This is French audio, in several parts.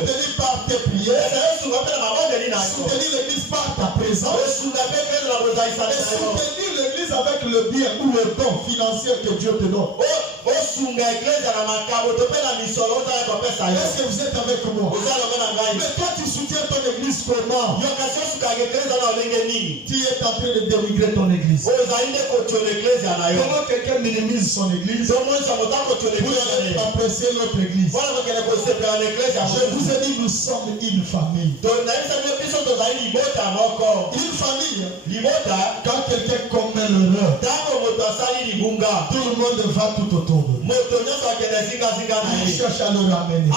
Soutenir par tes prières. Soutenir l'église par ta présence. Et soutenir l'église avec le bien ou le don financier que Dieu te donne. Est-ce que vous êtes avec moi? Mais toi tu soutiens ton église comment? Tu es en train de dénigrer ton église. Comment quelqu'un minimise son église? Vous allez apprécier notre église. Je vous ai dit, nous sommes une famille. Une famille. Quand quelqu'un commet l'erreur, tout le monde va tout autour de lui. Il cherche à le ramener. Et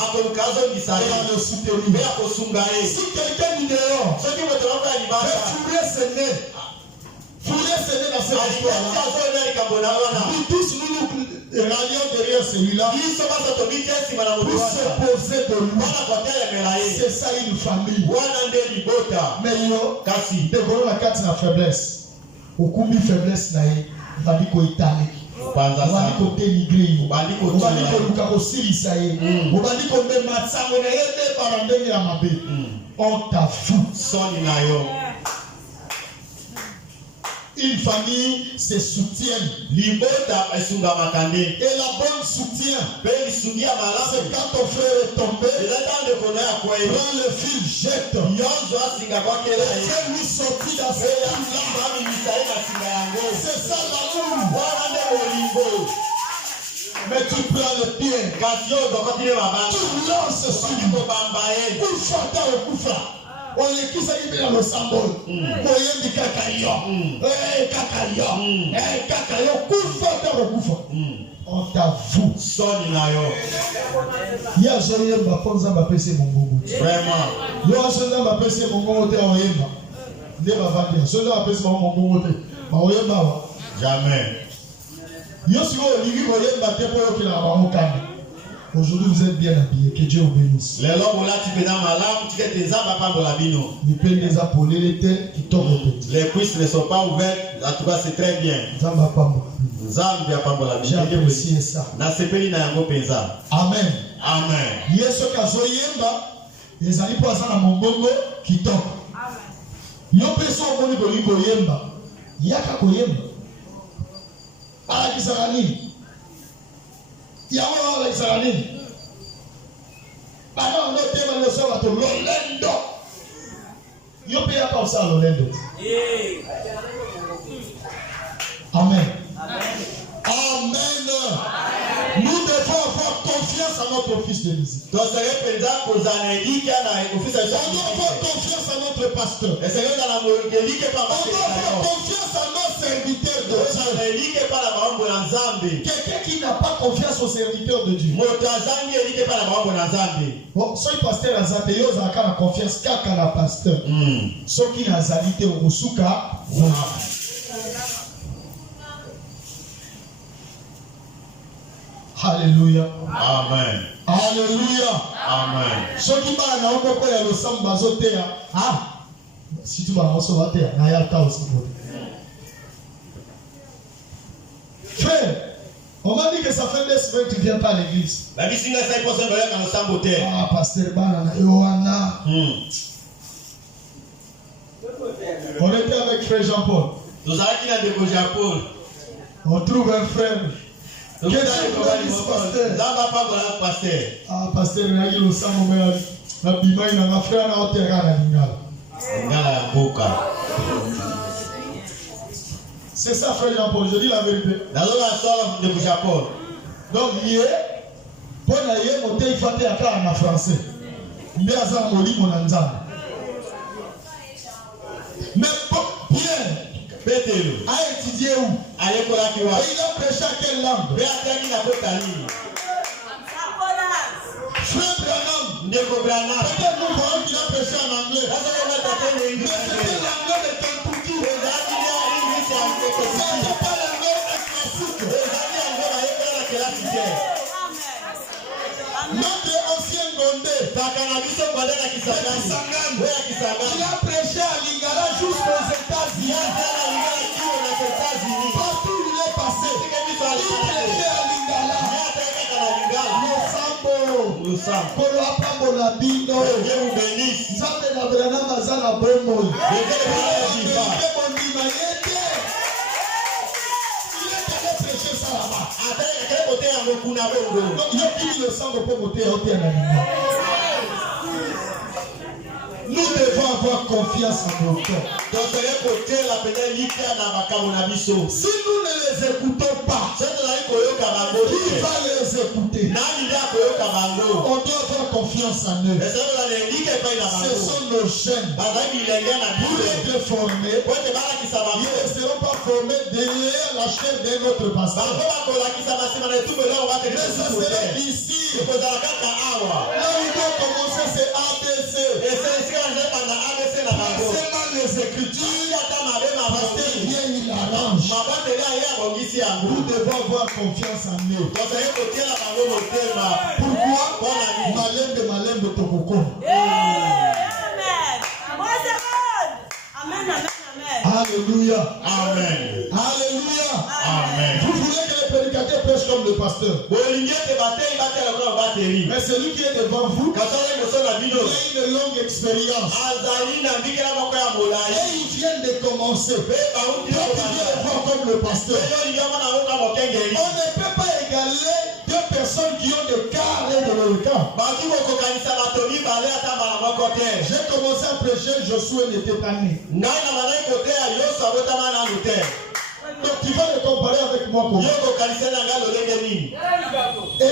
à le soutenir. Si quelqu'un est dehors, fourrez ce nez dans cette histoire-là. Nous tous, nous rallions derrière celui-là pour s'opposer de lui. C'est ça une famille. Mais yo, développons la carte de la faiblesse. Au coup de faiblesse, il va dire qu'il est allé. On va dire qu'on est dénigré. On va dire qu'on est on t'a fou. Une famille se soutient. Et la bonne soutien, c'est quand ton frère est tombé, prends le fil, jette. Et lui sortit dans ce fil-là. C'est ça l'amour. Mais tu prends le pied. Tu lances sur lui. On est qui ça qui dans le symbole. Moyen kakayo. Kakayo. Kakayo. Kufa kufa. On t'avoue. Il y a Joël Baponza Bapese Mongongo. Vraiment. Il y a Joël Bapese Mongongo te oyemba. Ne va pas dire. Joël Bapese Mongongo te. Ma oyemba wa. Jamais. Yo si vous ligi oyemba te pour que la bamukana. Aujourd'hui, vous êtes bien habillés. Que Dieu vous bénisse. Les cuisses ne sont pas ouvertes. En tout cas, c'est très bien. J'ai apprécié ça. Amen. Amen. Yeso kazoyemba. Les amis pour ça dans mon bongo qui tombe. Yo peso moni boliko yemba. Yaka koyemba. Ala kisarani. Yahweh la Israël. Pendant le thème de ça va te l'olendo. Yo paye pas ça l'olendo. Amen. Amen. Amen. Nous devons avoir confiance à notre fils de musique. On doit avoir confiance à notre pasteur. On doit avoir confiance à nos serviteurs de Dieu. Quelqu'un qui n'a pas confiance aux serviteurs de Dieu. Bon, ce pasteur a zappé, il a confiance qu'à la pasteur. Ce qui n'a zalité au Souka. Alléluia. Amen. Alléluia. Amen. Ce qui m'a annoncé pour le samba zotéa. Ah, si tu vas recevoir terre, n'ayata aussi. Frère, on m'a dit que ça fait des semaines que tu ne viens pas à l'église. La mission est 5% de l'heure dans le samboté. Ah, pasteur Banana, Yohana. On était avec frère Jean-Paul. Nous avons qui n'a déposé Jean-Paul. On trouve un frère. Qu'est-ce que pasteur? Ah, pasteur, il y a eu le sang, mais la bima, il y a un frère à l'autre terrain. C'est ça, frère Jean-Paul, je dis la vérité. Donc, hier, pour aller monter, il faut faire en français. Mais à ça, on lit mon anzan. Mais Pierre, a étudié où? Et il a prêché à quelle langue? Frère Branham, peut-être nous voyons qu'il a prêché en anglais. Mais c'était l'anglais de Kentucky. C'était pas l'anglais classique. Notre ancien Gondé, il a prêché à Lingala jusqu'aux États-Unis. Partout où il est passé, il prêchait à Lingala. Nous sommes. bino. Dieu vous bénisse. Nzambe na Branham aza na bomoi. Dieu vous bénisse. Mondima yete. Il est allé prêcher ça là-bas. Attends, quel côté à mon kuna bongo? Donc il y a qui le sang pour monter au terre. Nous devons avoir confiance en nos cœurs. Donc c'est le côté la pédale liquide na bakabona biso. Si nous ne les écoutons pas, C'est la koyoka bango. qui va les écouter? Nani nda koyoka bango? On doit avoir confiance en eux. Et c'est la liquide pas na Ce bango. sont nos jeunes. Bazaki lenga na Pour biso. être formés, Pour te bala ki ils sababu. ne seront pas formés derrière la chair d'un autre pasteur. Bango bakola ki sababu na tout le long va te Mais ça sera ici. kozala kaka awa. Là où ils vont commencer, c'est ABC. Et c'est ce que j'ai pendant ABC na bango. Seulement les écritures, parce que Écritures. bien il arrange. Nous devons avoir confiance en eux. Pourquoi? Malembe tokoko. Alléluia. Amen. Alléluia. Amen. Vous voulez que les prédicateurs prêchent comme le pasteur. Mais celui qui est devant vous, il a une longue expérience. Et il vient de commencer. Donc il vient de voir comme le pasteur. On ne peut pas égaler deux personnes qui ont des quarts et de leur quart. J'ai commencé à prêcher, Josué n'était pas né. Donc tu vas le comparer avec moi comment? Et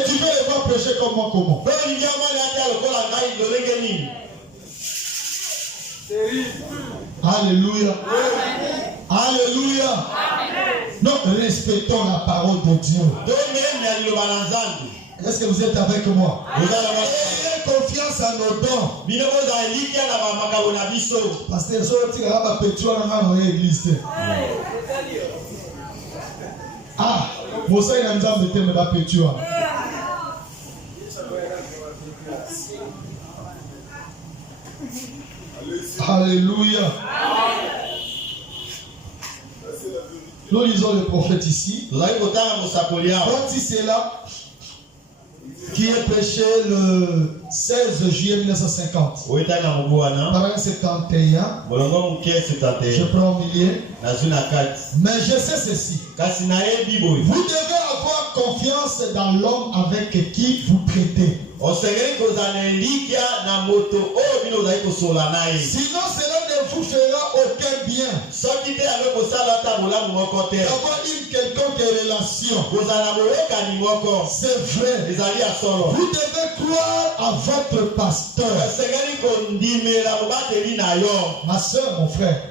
tu vas le voir prêcher comme moi comment? Alléluia. Alléluia. Donc respectons la parole de Dieu. Est-ce que vous êtes avec moi? Ayez confiance en nos dons. Parce que je dans l'église. Ah, Mosa il a mis en mettre mes pétua. Alléluia. Nous lisons le prophète ici. Voici c'est là qui est prêché le 16 juillet 1950. Parole 71. Je prends au milieu. Mais je sais ceci. Vous devez avoir confiance dans l'homme avec qui vous traitez. Sinon cela ne vous fera aucun bien. D'avoir une quelconque relation. C'est vrai. Vous devez croire à votre pasteur. Ma soeur, mon frère,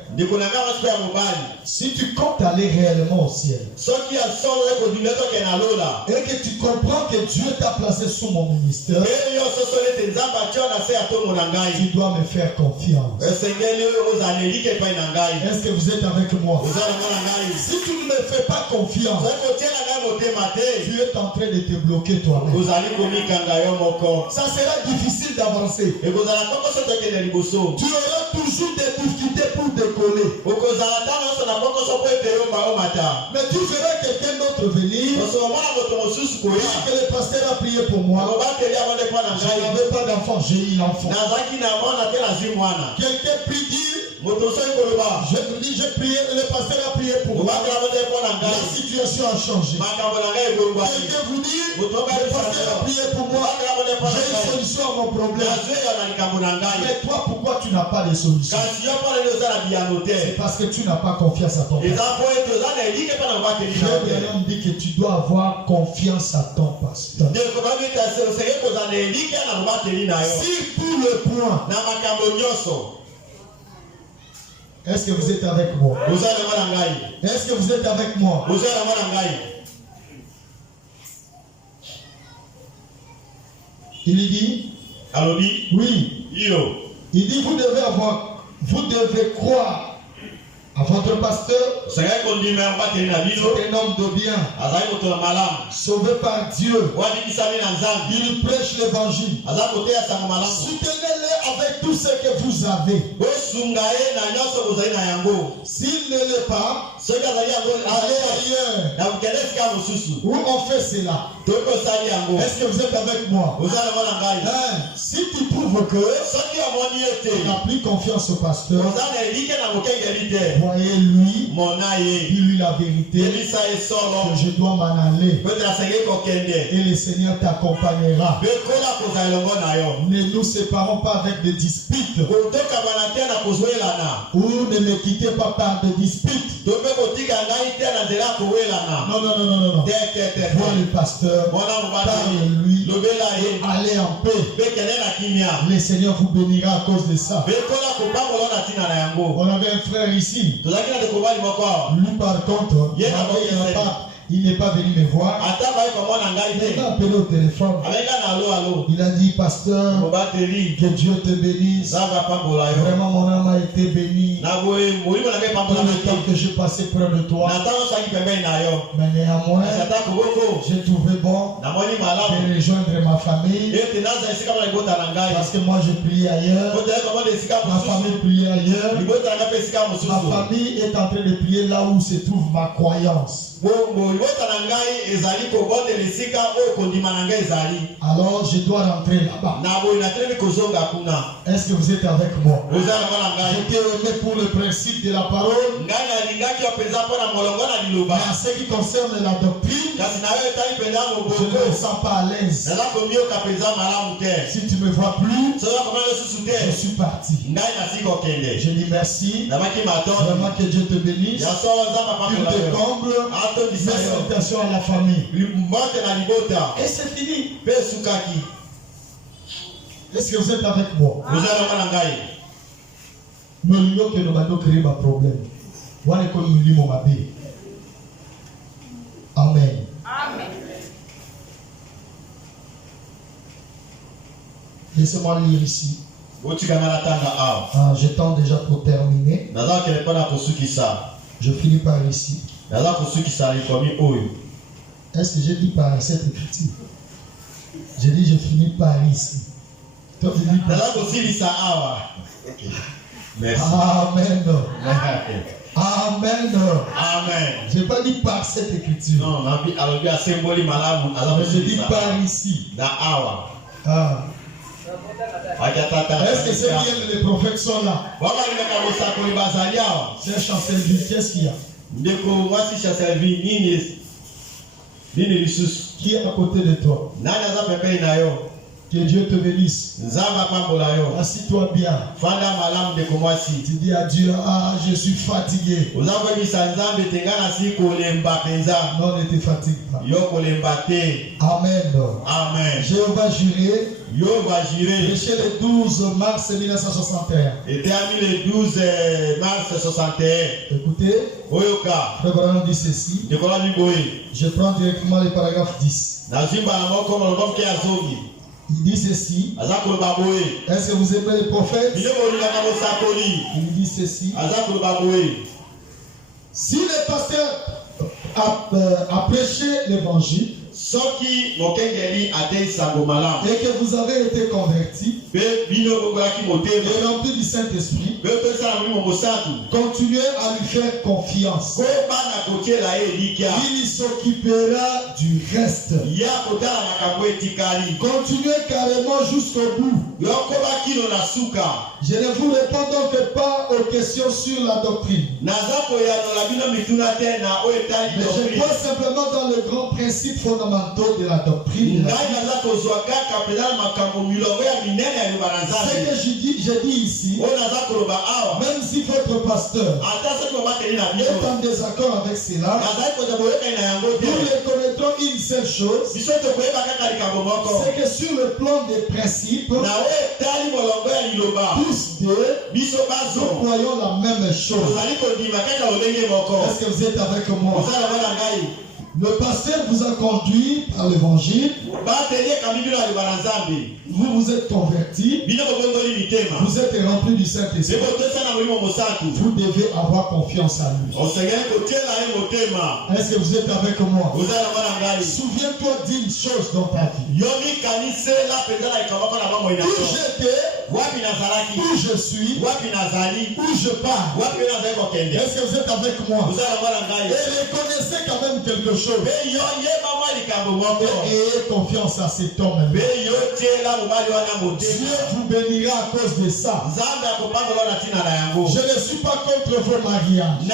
si tu comptes aller réellement au ciel et que tu comprends que Dieu t'a placé sous mon ministère, tu dois me faire confiance. Est-ce que vous êtes avec moi? Si tu ne me fais pas confiance, tu es en train de te bloquer toi-même. Ça sera difficile d'avancer. Tu auras toujours des difficultés pour décoller. Mais tu feras quelqu'un d'autre venir. Que le pasteur a prié pour moi. Je n'avais pas d'enfant, j'ai eu l'enfant. Quelqu'un prie dit. J'ai prié, le pasteur a prié pour moi. La situation a changé. Quelqu'un vous dit, le pasteur a prié pour moi. J'ai une solution à mon problème. Mais toi, pourquoi tu n'as pas de solution? C'est parce que tu n'as pas confiance à ton pasteur. Je dit que tu dois avoir confiance à ton pasteur. Si pour le point. Est-ce que vous êtes avec moi? Est-ce que vous êtes avec moi? Il dit, oui. Il dit, vous devez croire à votre pasteur. C'est un homme de bien, sauvé par Dieu. Il prêche l'évangile. Soutenez-le avec tout ce que vous avez. S'il ne l'est pas, Allez ailleurs. Où on fait cela? Est-ce que vous êtes avec moi? Si tu trouves que tu n'as plus confiance au pasteur, voyez-lui, dis-lui la vérité, que je dois m'en aller. Et le Seigneur t'accompagnera. Ne nous séparons pas avec des disputes. Ou ne me quittez pas par des disputes. Non. Vois le pasteur, parle-lui, allez en paix. Le Seigneur vous bénira à cause de ça. On avait un frère ici. Lui par contre, il n'est pas venu me voir. Il m'a appelé au téléphone. Il a dit, pasteur, que Dieu te bénisse. Vraiment, mon âme a été bénie. Pour le temps que j'ai passé près de toi. Mais néanmoins, j'ai trouvé bon de rejoindre ma famille. Parce que moi, je prie ailleurs. Ma famille prie ailleurs. Ma famille est en train de prier là où se trouve ma croyance. Alors je dois rentrer là-bas. Est-ce que vous êtes avec moi? J'étais aimé pour le principe de la parole. Mais en ce qui concerne la doctrine, je ne me sens pas à l'aise. Si tu ne me vois plus, je suis parti. Je dis merci. Vraiment que Dieu te bénisse. Qu'il te comble. Mes salutations à la famille. Et c'est fini. Est-ce que vous êtes avec moi? Nous voulons que nous allons créer un problème. Voilà que nous lisons ma Bible. Amen. Amen. Laissez-moi lire ici. Je tente déjà pour terminer. Je finis par ici. Est-ce que j'ai dit par cette écriture? J'ai dit je finis par ici. Toi tu dis par merci. Amen. Amen. Amen. Je n'ai pas dit par cette écriture. Non, je dis par ici. Est-ce que c'est bien que les prophètes sont là? C'est un chancelier, qu'est-ce qu'il y a? Qui est à côté de toi? Que Dieu te bénisse. Assis-toi bien. Tu dis à Dieu, je suis fatigué. Non, ne te fatigue pas. Amen. Amen. Jéhovah juré. Péché le 12 mars 1961. Le 12 mars 61. Écoutez. Frère Branham dit ceci. Je prends directement le paragraphe 10. Il dit ceci. Est-ce que vous aimez les prophètes? Il dit ceci. Si le pasteur a prêché l'évangile et que vous avez été convertis et remplis du Saint-Esprit, continuez à lui faire confiance. Il s'occupera du reste. Continuez carrément jusqu'au bout. Je ne vous réponds donc pas aux questions sur la doctrine. Mais je crois simplement dans le grand principe fondamental de la doctrine. Ce que je dis ici, même si votre pasteur est en désaccord avec cela, nous reconnaîtrons une seule chose, c'est que sur le plan des principes, tous deux, nous croyons la même chose. Est-ce que vous êtes avec moi? Le pasteur vous a conduit par l'évangile. Vous vous êtes converti. Vous êtes rempli du Saint-Esprit. Vous devez avoir confiance en lui. Est-ce que vous êtes avec moi? Souviens-toi d'une chose dans ta vie. Où j'étais, où je suis, où je pars. Est-ce que vous êtes avec moi? Et reconnaissez quand même quelque chose. Et ayez confiance à cet homme. Dieu vous bénira à cause de ça. Je ne suis pas contre vos mariages. Je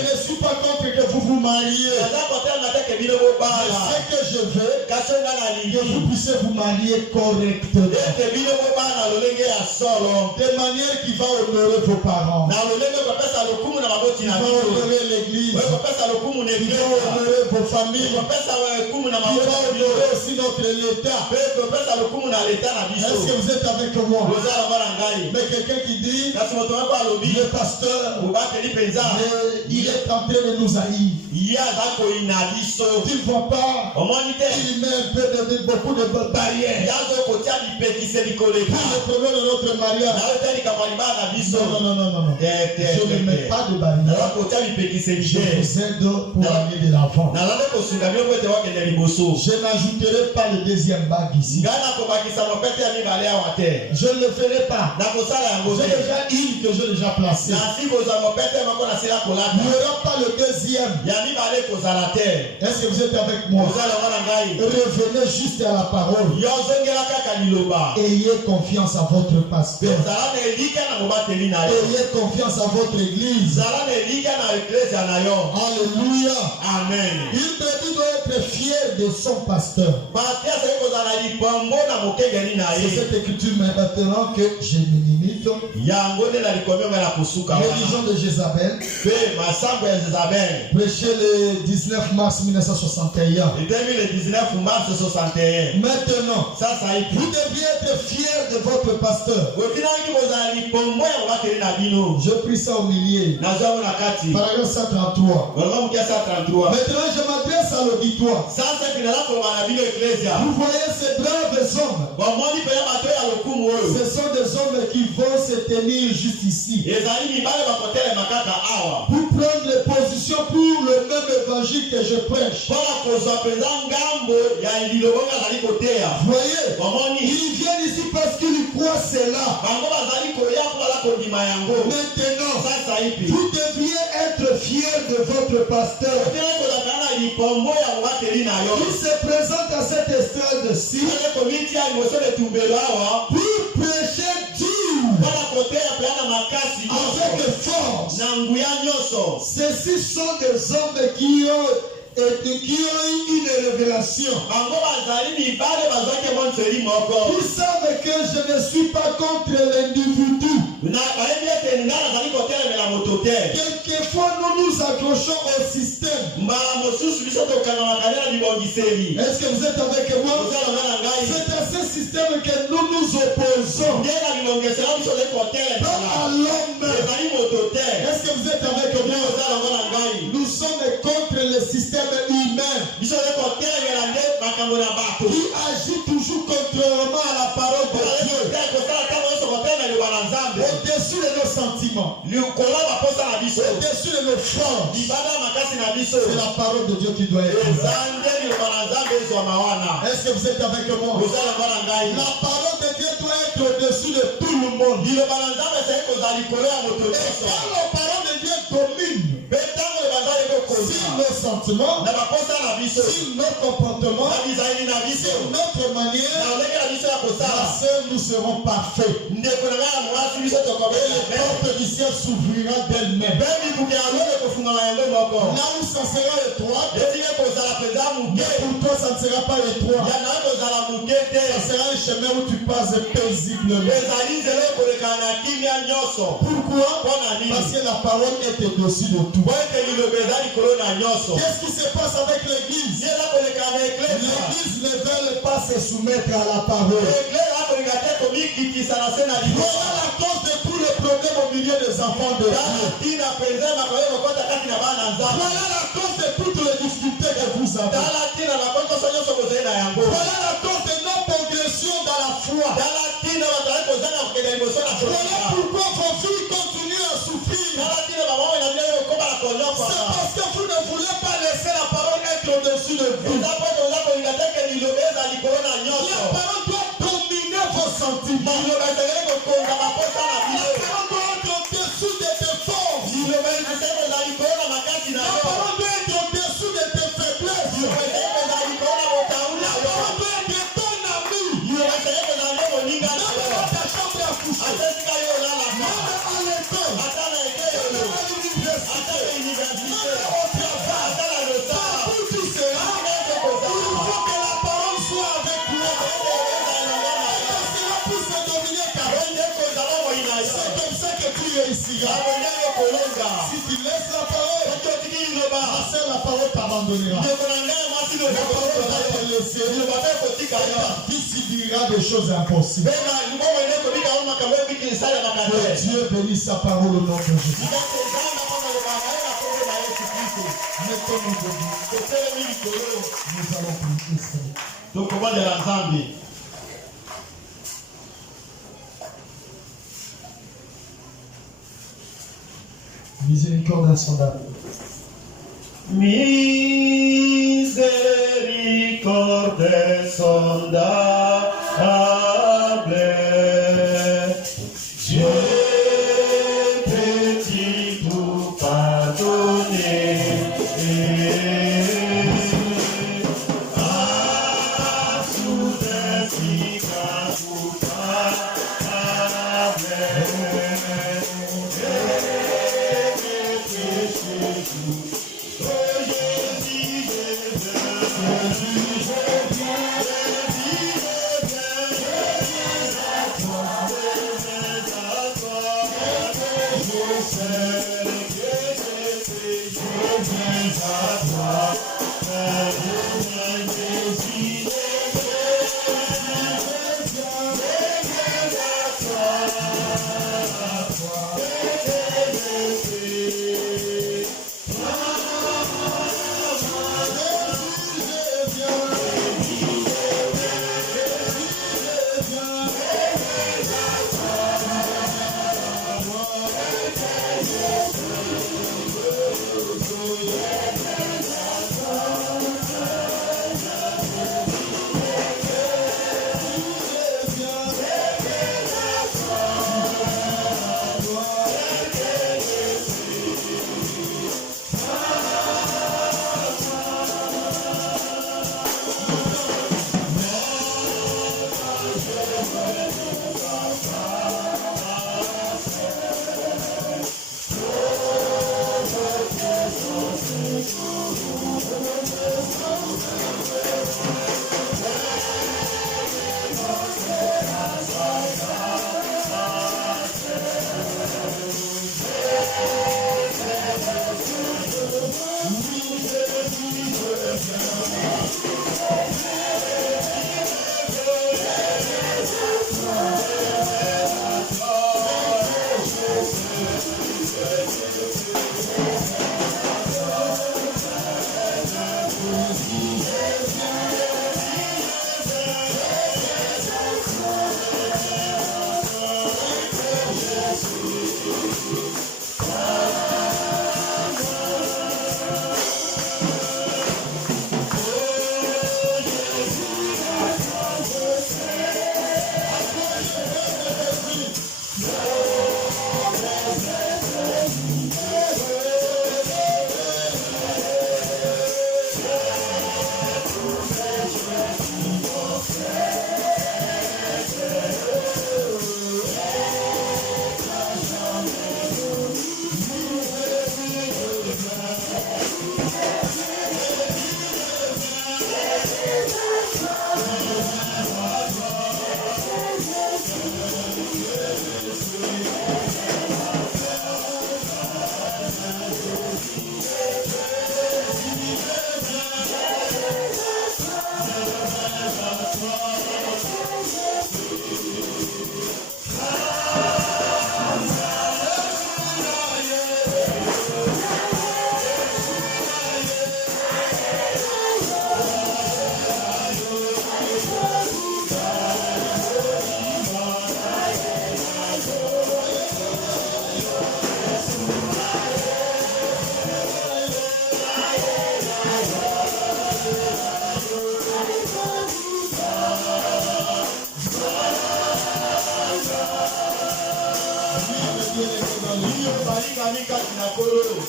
ne suis pas contre que vous vous mariez. Ce que je veux, que vous puissiez vous marier correctement. De manière qui va honorer vos parents. Qui va honorer l'église. Qui va honorer vos familles. Qui va honorer aussi notre État. Est-ce que vous êtes avec moi? Mais quelqu'un qui dit, le pasteur, il est en train de nous haïr. Tu ne vois pas, il met un peu beaucoup de barrières. Pour le problème de notre mariage. Non. Je ne mets pas de barrières. Je vous aide pour aller de l'avant. Je n'ajouterai pas le deuxième bague ici. Je ne le ferai pas. J'ai déjà une que j'ai déjà placée. Il n'y aura pas le deuxième. Est-ce que vous êtes avec moi? Revenez juste à la parole. Ayez confiance à votre pasteur. Ayez confiance à votre église. Alléluia. Amen. Une brebis doit être fière de son pasteur. C'est cette écriture maintenant que je me limite. Religion de Jézabel. Prêché le 19 mars 1961. Maintenant, vous devriez être fiers de votre pasteur. Je prie ça au milieu. Paragraphe 133. Maintenant, je m'adresse à l'auditoire. Vous voyez ces braves hommes. Ce sont des hommes qui vont se tenir juste ici. Pour prendre les positions pour le même évangile que je prêche. Voyez, ils viennent ici parce qu'ils croient cela. Maintenant, vous devriez être fiers de votre pasteur. Il se présente à cette estrade-ci pour prêcher Dieu avec force. Ceux-ci sont des hommes qui ont eu une révélation. Ils savent que je ne suis pas contre l'individu. Quelquefois nous nous accrochons au système. Est-ce que vous êtes avec moi? C'est à ce système que nous nous opposons. Pas à l'homme. Est-ce que vous êtes avec moi? Nous sommes contre le système humain qui agit toujours contrairement à la parole de Dieu. Au-dessus de nos sentiments, au-dessus de nos forces, c'est la parole de Dieu qui doit être. Est-ce que vous êtes avec moi? La parole de Dieu doit être au-dessus de tout le monde. Et quand la parole de Dieu domine sur nos sentiments, sur nos comportements, sur notre manière, nous serons parfaits. Et le porte du ciel s'ouvrira d'elle-même. Là où ça sera étroit, mais pour toi ça ne sera pas étroit. Ça sera un chemin où tu passes paisiblement. Pourquoi? Parce que la parole est au-dessus de tout. Qu'est-ce qui se passe avec l'église? L'église ne veut pas se soumettre à la parole. Voilà la cause de tous les problèmes au milieu des enfants de Dieu. Voilà la cause de toutes les difficultés que vous avez. Voilà la cause de nos progressions dans la foi. Voilà pourquoi vos filles continuent à souffrir. C'est parce que vous ne voulez pas laisser la parole être au-dessus de vous. La parole doit dominer vos sentiments. La parole doit être au-dessous de tes forces. La parole doit être au-dessous de tes faiblesses. La parole doit être ton ami. Même dans ta chambre à coucher. Même à l'école. Même à l'université. Même au travail. Partout tu seras. Il faut que la parole soit avec toi. Parce que la puisse te dominer ta vie. C'est comme ça que tu réussiras. Si tu laisses la parole, la parole t'abandonnera. La parole va te laisser. Ta vie subira des choses impossibles. Que Dieu bénisse sa parole au nom de Jésus. Mettons-nous debout. Nous allons prier, Seigneur. Miséricorde insondable. Miséricorde insondable, Dieu peut-il tout pardonner?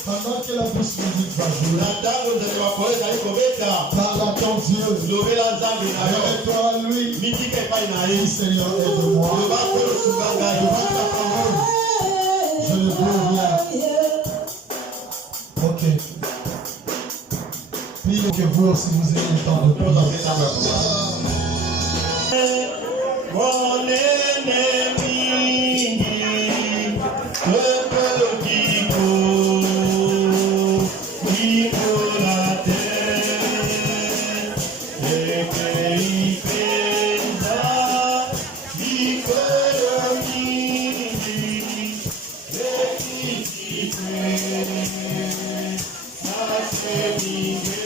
Pendant que la douce musique va jouer, parle à ton Dieu. Lève-toi à lui. Dis, Seigneur, aide-moi. Je le glorifie. Ok. Priez que vous aussi vous ayez le temps de prier. Mon ennemi, le petit coup, il faut la terre, les pays paysans, il faut le midi, les petits pays, ça c'est migrer.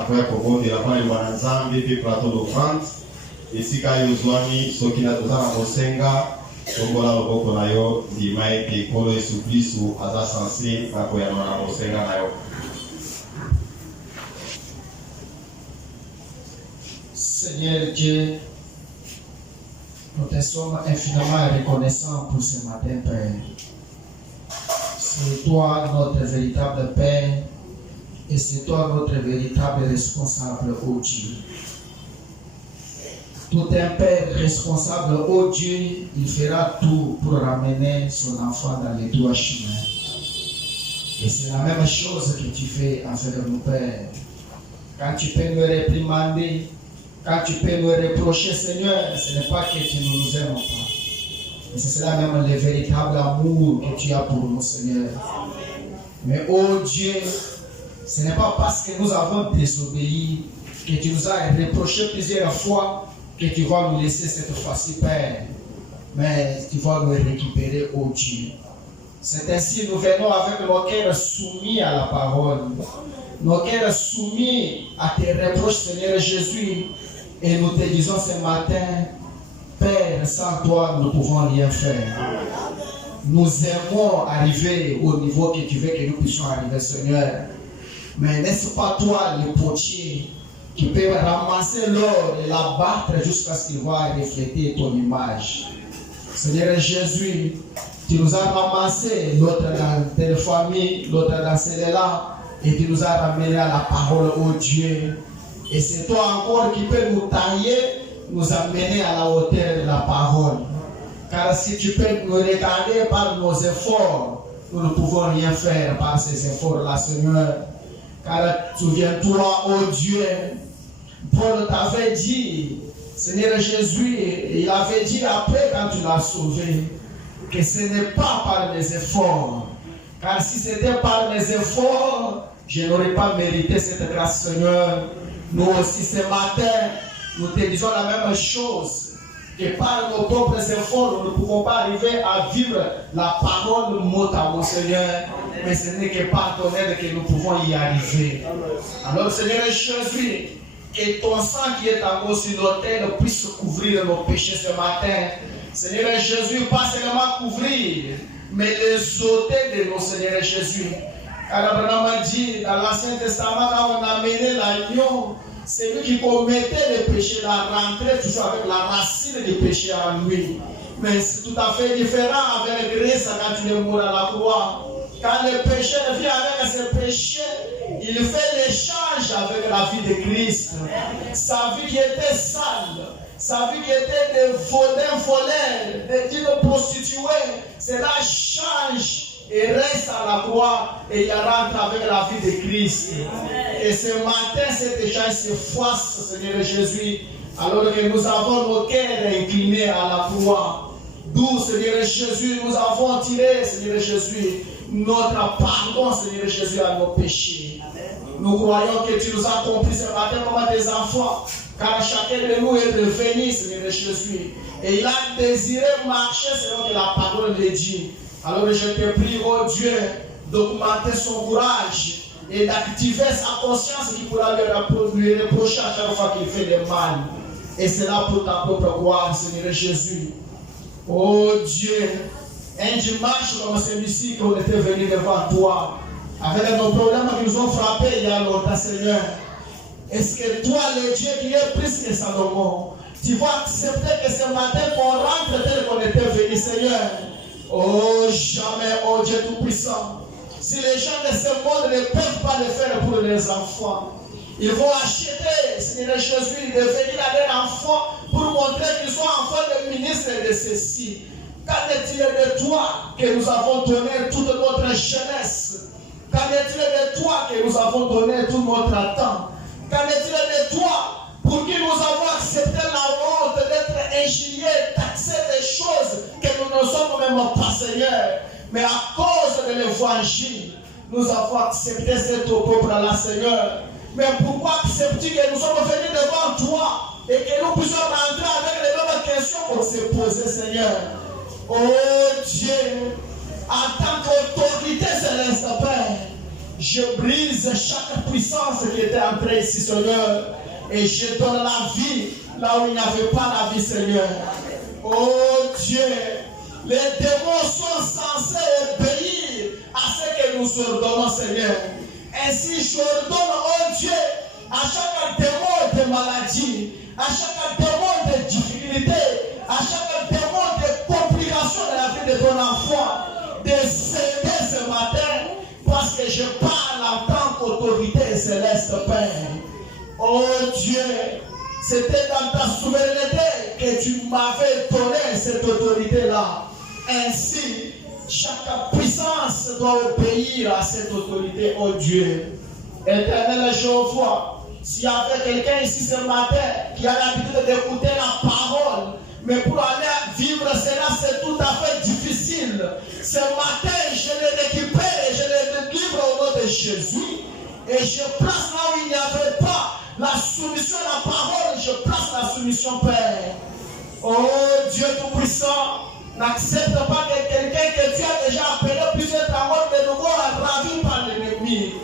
après Kobo de la fin de Wanazambi puis plateau d'offrande esika yozwami soki na toza na kosenga tokola loboko na yo ndima ete kolo Yesu Kristu aza sanse na koyano na kosenga na yo. Seigneur Dieu, nous te sommes infiniment reconnaissants pour ce matin, Père. C'est toi notre véritable Père et c'est toi notre véritable responsable, ô Dieu. Tout un Père responsable, ô Dieu, il fera tout pour ramener son enfant dans les droits chemins. Et c'est la même chose que tu fais avec nous, Père. Quand tu peux nous réprimander, quand tu peux nous reprocher, Seigneur, ce n'est pas que tu ne nous aimes pas. Mais c'est cela même le véritable amour que tu as pour nous, Seigneur. Mais oh Dieu, ce n'est pas parce que nous avons désobéi que tu nous as reproché plusieurs fois que tu vas nous laisser cette fois-ci, Père. Mais tu vas nous récupérer, oh Dieu. C'est ainsi que nous venons avec nos cœurs soumis à la parole. Nos cœurs soumis à tes reproches, Seigneur Jésus. Et nous te disons ce matin, Père, sans toi, nous ne pouvons rien faire. Nous aimons arriver au niveau que tu veux que nous puissions arriver, Seigneur. Mais n'est-ce pas toi, le potier, qui peut ramasser l'or et l'abattre jusqu'à ce qu'il va refléter ton image? Seigneur Jésus, tu nous as ramassé, l'autre dans telle famille, l'autre dans celle-là, et tu nous as ramené à la parole, ô Dieu. Et c'est toi encore qui peux nous tailler, nous amener à la hauteur de la parole. Car si tu peux nous regarder par nos efforts, nous ne pouvons rien faire par ces efforts-là, Seigneur. Car souviens-toi, ô Dieu, Paul t'avait dit, Seigneur Jésus, il avait dit après quand tu l'as sauvé, que ce n'est pas par mes efforts. Car si c'était par mes efforts, je n'aurais pas mérité cette grâce, Seigneur. Nous aussi ce matin, nous te disons la même chose, que par nos propres efforts, nous ne pouvons pas arriver à vivre la parole mot à mot, Seigneur. Mais ce n'est que par ton aide que nous pouvons y arriver. Alors, Seigneur Jésus, que ton sang qui est en haut sur l'autel puisse couvrir nos péchés ce matin. Seigneur Jésus, pas seulement couvrir, mais les ôter de nos Seigneur Jésus. Car Abraham a dit dans l'Ancien Testament, quand on a mené l'agneau, celui qui commettait les péchés la rentrait toujours avec la racine des péchés en lui. Mais c'est tout à fait différent avec Christ quand il est mort à la croix. Quand le pécheur vient avec ses péchés, il fait l'échange avec la vie de Christ. Sa vie qui était sale, sa vie qui était de voleur, d'une prostituée, cela change et reste à la croix et il rentre avec la vie de Christ. Et ce matin, cet échange se fasse, Seigneur Jésus, alors que nous avons nos cœurs inclinés à la croix. D'où, Seigneur Jésus, nous avons tiré, Seigneur Jésus, notre pardon, Seigneur Jésus, à nos péchés. Nous croyons que tu nous as compris ce matin comme des enfants, car chacun de nous est revenu, Seigneur Jésus, et il a désiré marcher selon que la parole le dit. Alors je te prie, oh Dieu, d'augmenter son courage et d'activer sa conscience qui pourra lui reprocher à chaque fois qu'il fait le mal. Et c'est là pour ta propre gloire, Seigneur Jésus. Oh Dieu, un dimanche comme celui-ci qu'on était venu devant toi, avec nos problèmes qui nous ont frappés il y a longtemps, Seigneur. Est-ce que toi, le Dieu qui est plus que Salomon, tu vas accepter que ce matin qu'on rentre tel qu'on était venu, Seigneur? Oh, jamais, oh Dieu Tout-Puissant. Si les gens de ce monde ne peuvent pas le faire pour les enfants, ils vont acheter, Seigneur Jésus, de venir à leur enfant pour montrer qu'ils sont enfants de ministres de ceci. Qu'en est-il de toi que nous avons donné toute notre jeunesse? Qu'en est-il de toi que nous avons donné tout notre temps? Qu'en est-il de toi pour qui nous avons accepté la honte d'être injuriés, taxés des choses que nous ne sommes même pas, Seigneur? Mais à cause de l'évangile, nous avons accepté cette opprobre-là, Seigneur. Mais pourquoi accepter que nous sommes venus devant toi et que nous puissions rentrer avec les mêmes questions qu'on s'est posées, Seigneur? Oh Dieu, en tant qu'autorité céleste, Père, je brise chaque puissance qui était entrée ici, Seigneur, et je donne la vie là où il n'y avait pas la vie, Seigneur. Oh Dieu, les démons sont censés obéir à ce que nous ordonnons, Seigneur. Ainsi, j'ordonne, oh Dieu, à chaque démon de maladie maladie, à chaque demande de difficulté, à chaque demande de complication dans la vie de ton enfant, de s'aider ce matin, parce que je parle en tant qu'autorité céleste, Père. Oh Dieu, c'était dans ta souveraineté que tu m'avais donné cette autorité-là. Ainsi, chaque puissance doit obéir à cette autorité, oh Dieu. Éternel Jéhovah, s'il y avait quelqu'un ici ce matin qui a l'habitude d'écouter la parole, mais pour aller vivre cela, c'est tout à fait difficile. Ce matin, je le récupère et je le délivre au nom de Jésus. Et je place là où il n'y avait pas la soumission à la parole, je place la soumission, Père. Oh Dieu Tout-Puissant, n'accepte pas que quelqu'un que tu as déjà appelé plusieurs paroles de nouveau ravi par l'ennemi.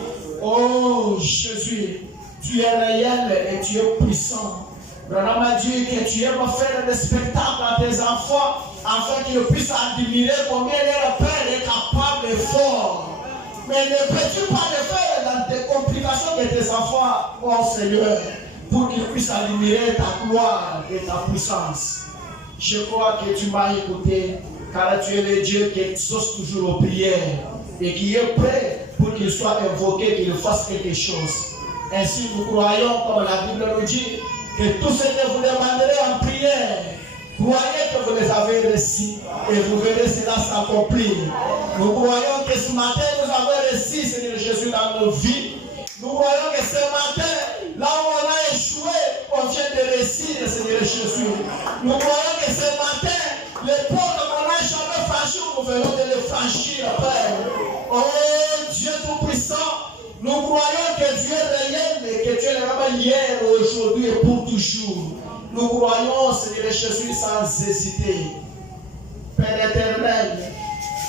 Oh Jésus, tu es réel et tu es puissant. Branham a dit que tu aimes faire des spectacles à tes enfants afin qu'ils puissent admirer combien leur Père est capable et fort. Mais ne peux-tu pas le faire dans des complications que tes enfants ont, Seigneur, pour qu'ils puissent admirer ta gloire et ta puissance. Je crois que tu m'as écouté, car tu es le Dieu qui exauce toujours aux prières et qui est prêt pour qu'il soit invoqué, qu'il fasse quelque chose. Ainsi, nous croyons, comme la Bible nous dit, que tout ce que vous demanderez en prière, croyez que vous les avez reçus et vous verrez cela s'accomplir. Nous croyons que ce matin, nous avons reçu, Seigneur Jésus, dans nos vies. Nous croyons que ce matin, là où on a échoué, on vient de réussir, Seigneur Jésus. Nous croyons que ce matin, les portes qu'on n'a jamais franchies, nous venons de les franchir, Père. Oh Dieu Tout-Puissant, nous croyons que Dieu est réel et que tu es le même hier, aujourd'hui et pour toujours. Nous croyons, Seigneur Jésus, sans hésiter. Père éternel,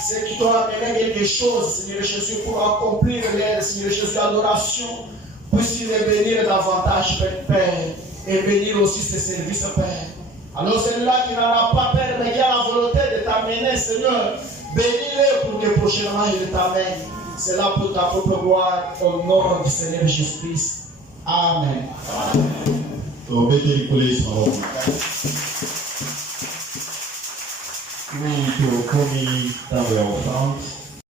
ceux qui t'ont amené quelque chose, Seigneur Jésus, pour accomplir l'aide, Seigneur Jésus, adoration, puisse-t-il les bénir davantage, Père, et bénir aussi ses services, Père. Alors celui-là qui n'en a pas, Père, mais qui a la volonté de t'amener, Seigneur, bénis-le pour que prochainement il t'amène. C'est là pour ta propre gloire, au nom du Seigneur Jésus-Christ. Amen. Oui, tu as commis dans l'offrande.